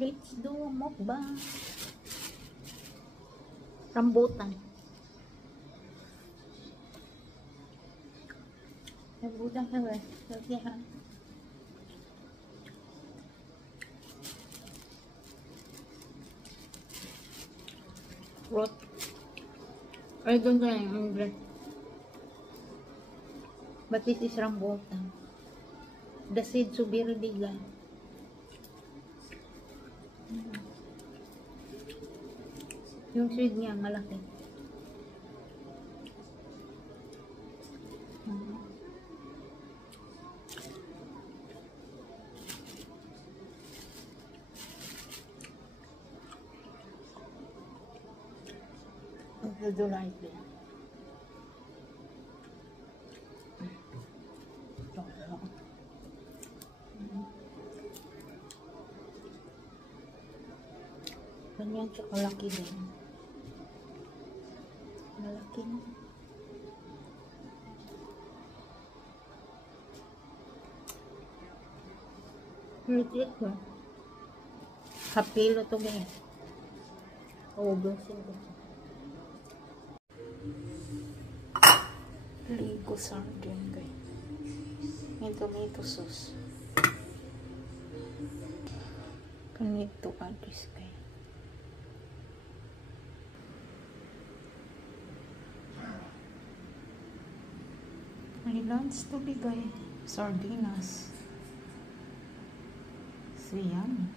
Let's do a mukbang. Rambutan. Rambutan ka ba? Sabi ha. Fruit. I don't know in English. But this is rambutan. The seeds will be really good. Yung seed niya malaki. I'll do like this. Ganyan siya kalaki din. Malaki na. Legit ba? Kapilo to guys. Ubusin ko. Ligo sardine guys. May tomato sauce. Need to add this guys. I lunch to be guys. Sardinas. So yummy.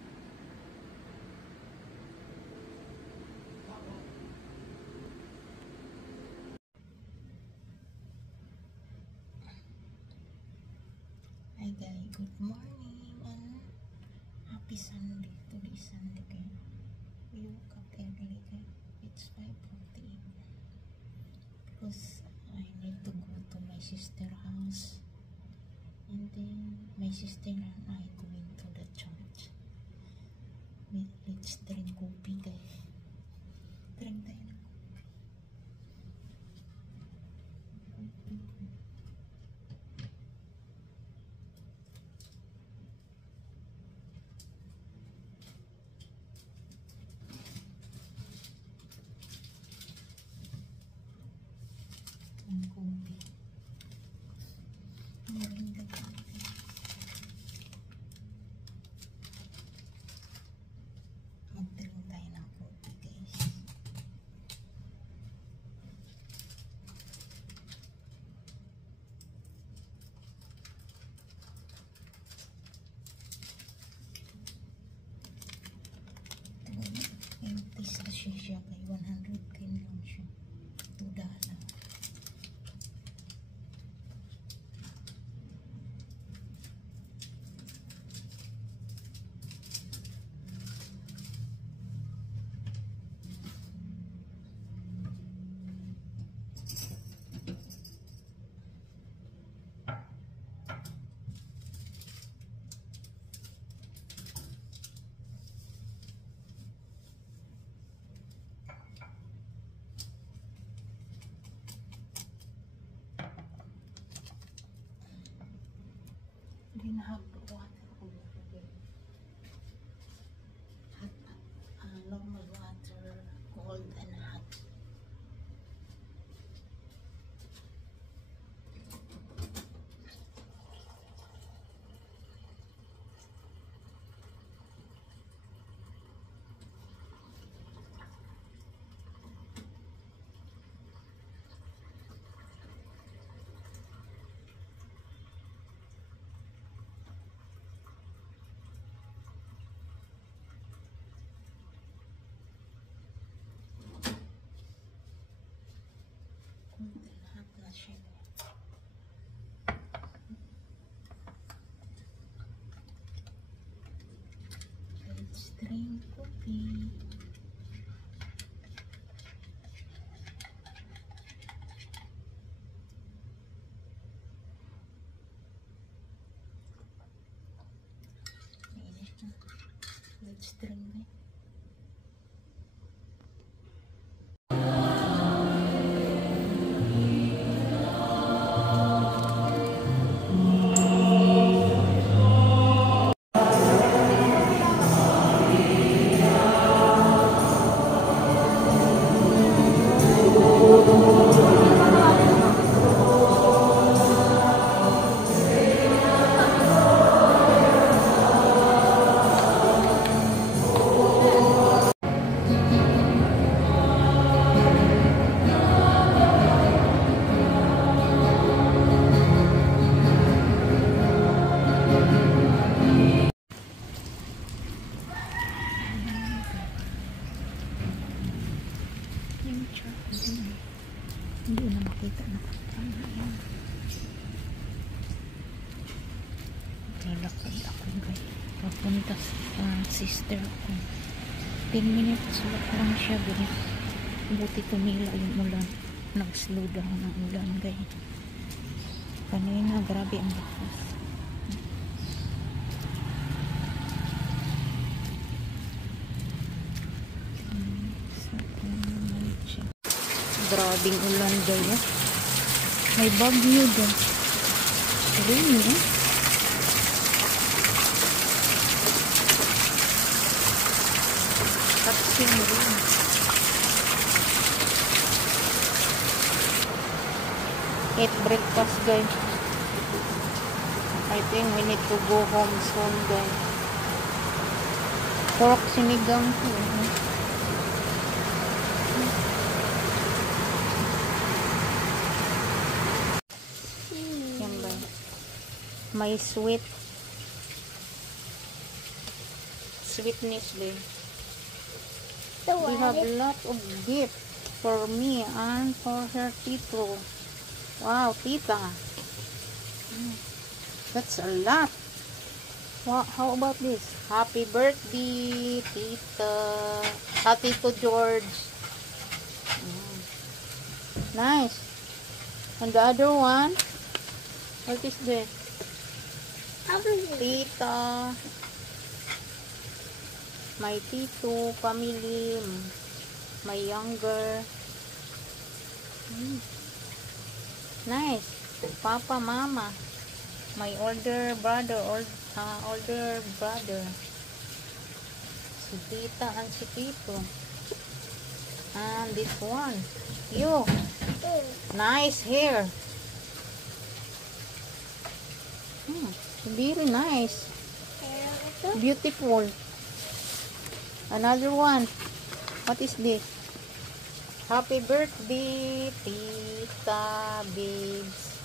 Hi guys, good morning and happy Sunday. Today Sunday guys. We woke up early guys. It's 5:40 because I need to go to my sister's house, and then my sister and I going to the church. Let's drink coffee guys. Drink tayo ng coffee. Maganda coffee. Mag-drink tayo ng coffee guys. Yung taste na siya kay 100 kin lang siya. $2. Then have water over again. Hot, normal water, cold and hot. Let's drink coffee. Let's drink it. Kita na. Ayan. Lalakad ako guys. Papunta sa sister ko. 10 minutes lang siya guys. Buti tumila yung ulan. Nag-slow down ang ulan guys. Kanina grabe ang lakas. Grabing ulan guys. May bagyo guys. Rain eh. Touching rain. Eat breakfast guys. I think we need to go home soon guys. Pork sinigang ko. Yan ba? May sweetness there. We have a lot of gift for me and for her tito. Wow, tita. That's a lot. Wow, how about this? Happy birthday, tita. Tito George. Nice. And the other one? What is this? Tita. My tito, family, my younger. Nice. Papa, mama. My older brother, si tita and si tito. And this one. You. Nice hair. Very nice. Beautiful. Another one. What is this? Happy birthday, tita, babes.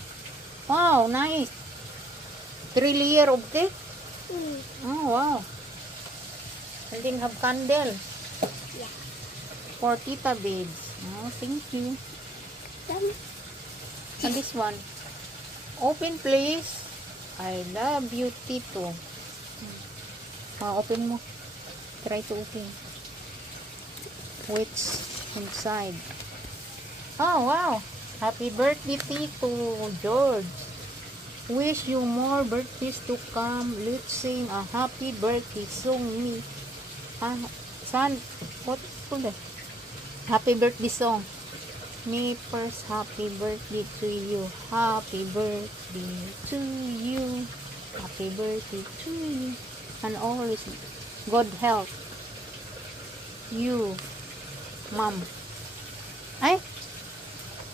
Wow, nice. 3 layer of cake. Oh, wow. And then have candle. Yeah. For tita, babes. Oh, thank you. And this one. Open, please. I love you, tito. Open mo. Try to open. What's inside? Oh, wow. Happy birthday, Tito George. Wish you more birthdays to come. Let's sing a happy birthday song. Son, what is it? Happy birthday song. Me first, happy birthday to you. Happy birthday to you. Happy birthday to you. And always good health. You, mom. Ay,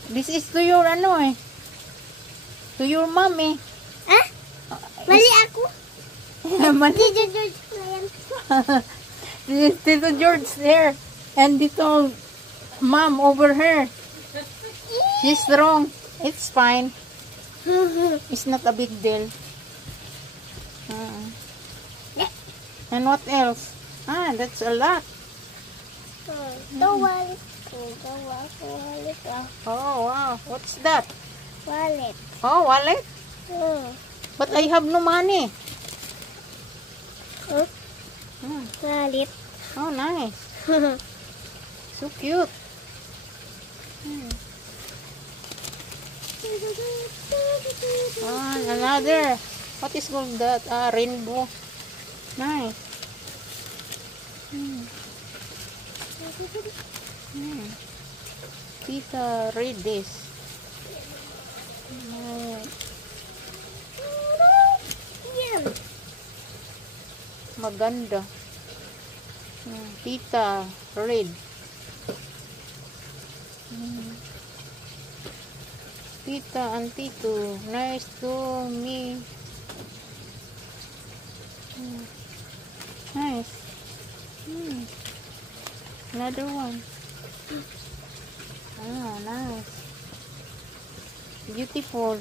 this is to your ano eh. To your mom eh. Ah? Mali ako. Mali. Tito George na yan. Tito George there. And dito, mom over here. She's wrong. It's fine. It's not a big deal. And what else? That's a lot. The wallet. Oh, wow. What's that? Wallet. Oh, wallet? But I have no money. Wallet. Oh, nice. So cute. Another. What is called that? Rainbow. Nice. Tita, read this. Yan. Maganda. Tita, read. Tita and Tito, nice to meet. Nice. Another one. Oh, nice. Beautiful.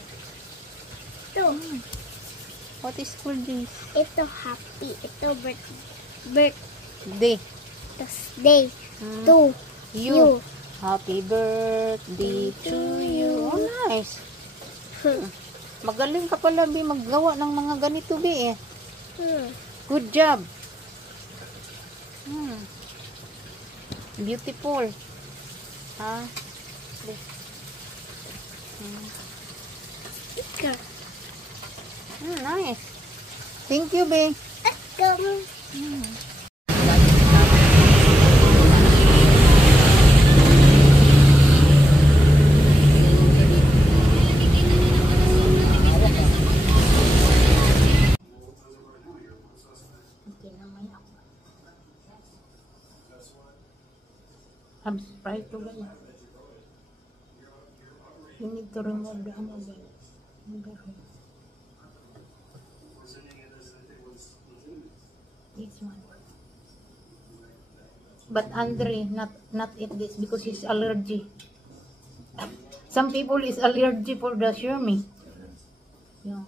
Ito. What is called this? Ito happy. Ito birthday. Day. Tapos day. To You. Happy birthday to you. Oh, nice. Magaling ka pala, Bi, maggawa ng mga ganito, Bi, eh. Good job. Beautiful. Ha? Ika. Nice. Thank you, Bi. Come. I'm Sprite to guys. You need to remove the ano guys. This one. But Andre not eat this because he's allergy. Some people is allergy for the shirmy. Yeah.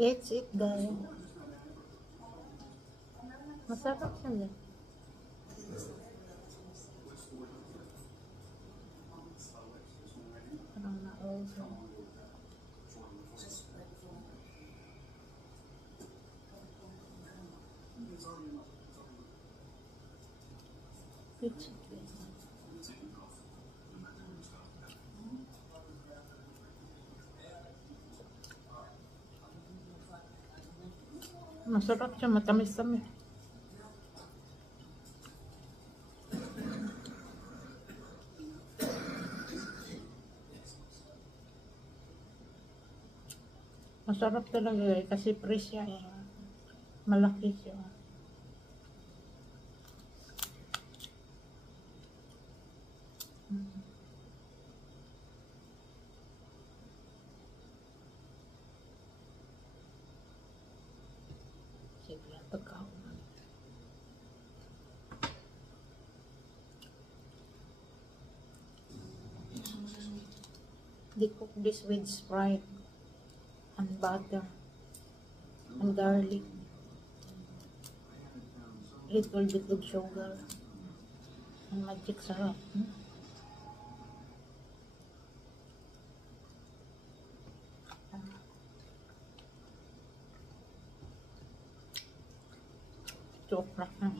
Let's eat guys. Masarap siya. Parang na-also. Let's eat guys. Masarap siya, matamis-tamis. Masarap talaga eh, kasi fresh siya eh. Malaki siya. Sige, pagkaw. They cook this with Sprite and butter and garlic, little bit of sugar and magic sarap. Joke lang.